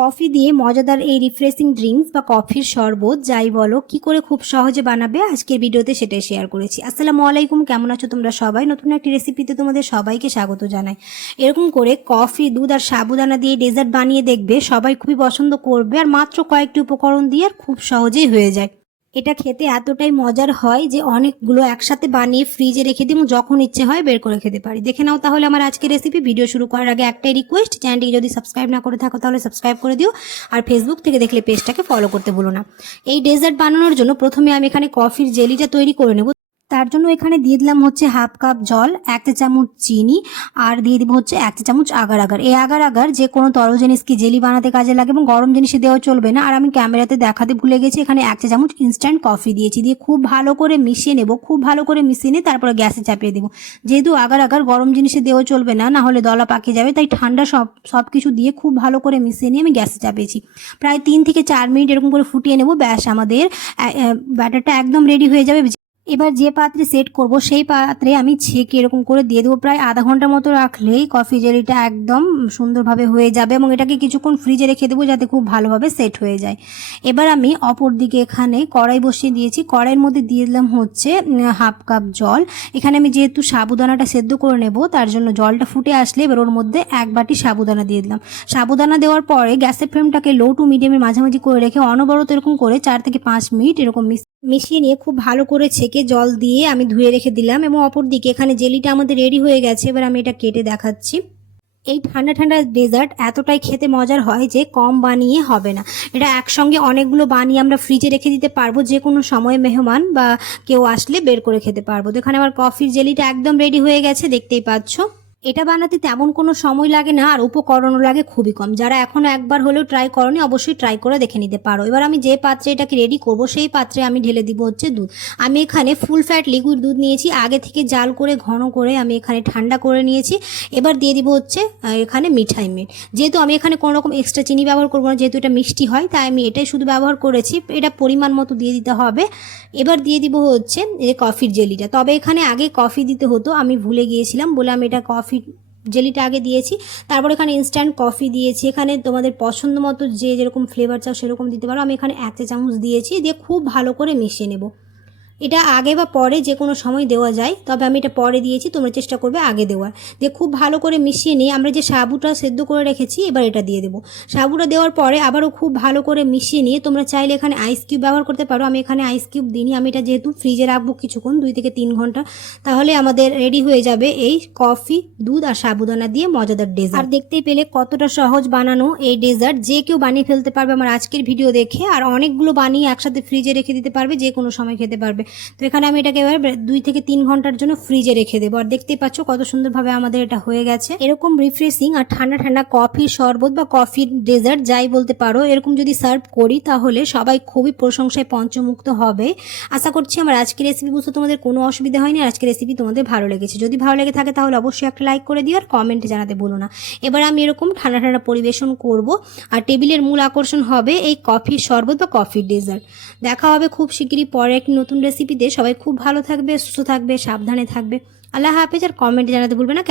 Coffee দিয়ে মজাদার এই রিফ্রেশিং ড্রিঙ্কস বা কফির শরবত, যাই বলো, কি করে খুব সহজে বানাবে আজকের ভিডিওতে সেটাই শেয়ার করেছি। আসসালামু আলাইকুম, কেমন আছো তোমরা সবাই? নতুন একটি রেসিপিতে তোমাদের সবাইকে স্বাগত জানাই। এরকম করে কফি, দুধ আর সাবুদানা দিয়ে ডেজার্ট বানিয়ে দেখবে, সবাই খুবই পছন্দ করবে, আর মাত্র কয়েকটি উপকরণ দিয়ে আর খুব সহজেই হয়ে যায়। এটা খেতে এতটাই মজার হয় যে অনেকগুলো একসাথে বানিয়ে ফ্রিজে রেখে দিই যখন ইচ্ছে হয় বের করে খেতে পারি। দেখে নাও তাহলে আমার আজকের রেসিপি ভিডিও শুরু করার আগে একটাই রিকোয়েস্ট চ্যানেলটিকে যদি সাবস্ক্রাইব না করে থাকো তাহলে সাবস্ক্রাইব করে দিও আর ফেসবুক থেকে দেখলে পেজটাকে ফলো করতে ভুলো না। এই ডেজার্ট বানানোর জন্য প্রথমে আমি এখানে কফির জেলিটা তৈরি করে নেব। তার জন্য এখানে দিয়ে দিলাম হচ্ছে হাফ কাপ জল, এক চামচ চিনি, আর দিয়ে দিব হচ্ছে এক চামচ আগার আগার এই আগার আগার যে কোনো তরল জিনিসকে জেলি বানাতে কাজে লাগে এবং গরম জিনিসে দেওয়া চলবে না। আর আমি ক্যামেরাতে দেখাতে ভুলে গেছি, এখানে এক চামচ ইনস্ট্যান্ট কফি দিয়েছি। দিয়ে খুব ভালো করে মিশিয়ে নেব, খুব ভালো করে মিশিয়ে নিয়ে তারপরে গ্যাসে চাপিয়ে দেবো। যেহেতু আগার আগার গরম জিনিসে দেওয়া চলবে না না হলে দলা পাকে যাবে, তাই ঠান্ডা সব সব কিছু দিয়ে খুব ভালো করে মিশিয়ে নিয়ে আমি গ্যাসে চাপিয়েছি। প্রায় তিন থেকে চার মিনিট এরকম করে ফুটিয়ে নেব, ব্যাস আমাদের ব্যাটারটা একদম রেডি হয়ে যাবে। এবার যে পাত্রে সেট করব, সেই পাত্রে আমি ছেঁকে এরকম করে দিয়ে দেবো। প্রায় আধা ঘণ্টার মতো রাখলেই কফি জেলিটা একদম সুন্দরভাবে হয়ে যাবে এবং এটাকে কিছুক্ষণ ফ্রিজে রেখে দেবো যাতে খুব ভালোভাবে সেট হয়ে যায়। এবার আমি অপর দিকে এখানে কড়াই বসিয়ে দিয়েছি। কড়াইয়ের মধ্যে দিয়ে দিলাম হচ্ছে হাফ কাপ জল। এখানে আমি যেহেতু সাবুদানাটা সেদ্ধ করে নেব, তার জন্য জলটা ফুটে আসলে এবার ওর মধ্যে এক বাটি সাবুদানা দিয়ে দিলাম। সাবুদানা দেওয়ার পরে গ্যাসের ফ্লেমটাকে লো টু মিডিয়ামের মাঝামাঝি করে রেখে অনবরত এরকম করে চার থেকে পাঁচ মিনিট এরকম মিশিয়ে নিয়ে খুব ভালো করে ছেঁকে জল দিয়ে আমি ধুয়ে রেখে দিলাম এবং অপর দিকে এখানে জেলিটা আমাদের রেডি হয়ে গেছে। এবার আমি এটা কেটে দেখাচ্ছি। এই ঠান্ডা ঠান্ডা ডেজার্ট এতটাই খেতে মজার হয় যে কম বানিয়ে হবে না। এটা একসঙ্গে অনেকগুলো বানিয়ে আমরা ফ্রিজে রেখে দিতে পারব। যে কোনো সময় মেহমান বা কেউ আসলে বের করে খেতে পারব। তো এখানে আমার কফির জেলিটা একদম রেডি হয়ে গেছে। দেখতেই পাচ্ছ। এটা বানাতে তেমন কোনো সময় লাগে না আর উপকরণও লাগে খুবই কম। যারা এখনও একবার হলেও ট্রাই করনি, অবশ্যই ট্রাই করে দেখে নিতে পারো। এবার আমি যে পাত্রে এটাকে রেডি করব, সেই পাত্রে আমি ঢেলে দিব হচ্ছে দুধ। আমি এখানে ফুল ফ্যাট লিকুইড দুধ নিয়েছি। আগে থেকে জাল করে, ঘন করে আমি এখানে ঠান্ডা করে নিয়েছি। এবার দিয়ে দিব হচ্ছে এখানে মিঠাই মেট যেহেতু আমি এখানে কোনো রকম এক্সট্রা চিনি ব্যবহার করব না, যেহেতু এটা মিষ্টি হয়, তাই আমি এটাই শুধু ব্যবহার করেছি। এটা পরিমাণ মতো দিয়ে দিতে হবে। এবার দিয়ে দিব হচ্ছে কফির জেলিটা তবে এখানে আগে কফি দিতে হতো, আমি ভুলে গিয়েছিলাম বলে আমি এটা কফি জেলিটা আগে দিয়েছি। তারপর এখানে ইনস্ট্যান্ট কফি দিয়েছি। এখানে তোমাদের পছন্দ মতো যে যেরকম ফ্লেভার চাও সেরকম দিতে পারো। আমি এখানে এক চা চামচ দিয়েছি। দিয়ে খুব ভালো করে মিশিয়ে নেব। এটা আগে বা পরে যে কোনো সময় দেওয়া যায়, তবে আমি এটা পরে দিয়েছি, তোমরা চেষ্টা করবে আগে দেওয়ার। দিয়ে খুব ভালো করে মিশিয়ে নিয়ে আমরা যে সাবুটা সেদ্ধ করে রেখেছি, এবার এটা দিয়ে দেবো। সাবুটা দেওয়ার পরে আবারও খুব ভালো করে মিশিয়ে নিয়ে তোমরা চাইলে এখানে আইস কিউব ব্যবহার করতে পারো। আমি এখানে আইস কিউব দিইনি, আমি এটা যেহেতু ফ্রিজে রাখব কিছুক্ষণ, দুই থেকে তিন ঘণ্টা, তাহলে আমাদের রেডি হয়ে যাবে এই কফি দুধ আর সাবুদানা দিয়ে মজাদার ডেজার্ট আর দেখতেই পেলে কতটা সহজ বানানো এই ডেজার্ট যে কেউ বানিয়ে ফেলতে পারবে আমার আজকের ভিডিও দেখে, আর অনেকগুলো বানিয়ে একসাথে ফ্রিজে রেখে দিতে পারবে, যে কোনো সময় খেতে পারবে। তো এখানে আমি এটাকে এবার দুই থেকে তিন ঘণ্টার জন্য ফ্রিজে রেখে দেবো। আর দেখতেই পাচ্ছ কত সুন্দরভাবে আমাদের এটা হয়ে গেছে। এরকম রিফ্রেশিং আর ঠান্ডা ঠান্ডা কফি শরবত বা কফির ডেজার্ট যাই বলতে পারো, এরকম যদি সার্ভ করি তাহলে সবাই খুবই প্রশংসায় পঞ্চমুক্ত হবে। আশা করছি আমার আজকের রেসিপি বুঝতে তোমাদের কোনো অসুবিধা হয়নি। আজকের রেসিপি তোমাদের ভালো লেগেছে। যদি ভালো লেগে থাকে তাহলে অবশ্যই একটা লাইক করে দিও আর কমেন্টে জানাতে বলো না। এবার আমি এরকম ঠান্ডা ঠান্ডা পরিবেশন করব। আর টেবিলের মূল আকর্ষণ হবে এই কফির শরবত বা কফির ডেজার্ট দেখা হবে খুব শিগগিরই পরে একটি নতুন রেসিপিতে সবাই খুব ভালো থাকবে, সুস্থ থাকবে, সাবধানে থাকবে। আল্লাহ হাফেজ, আর কমেন্টে জানাতে ভুলবে না।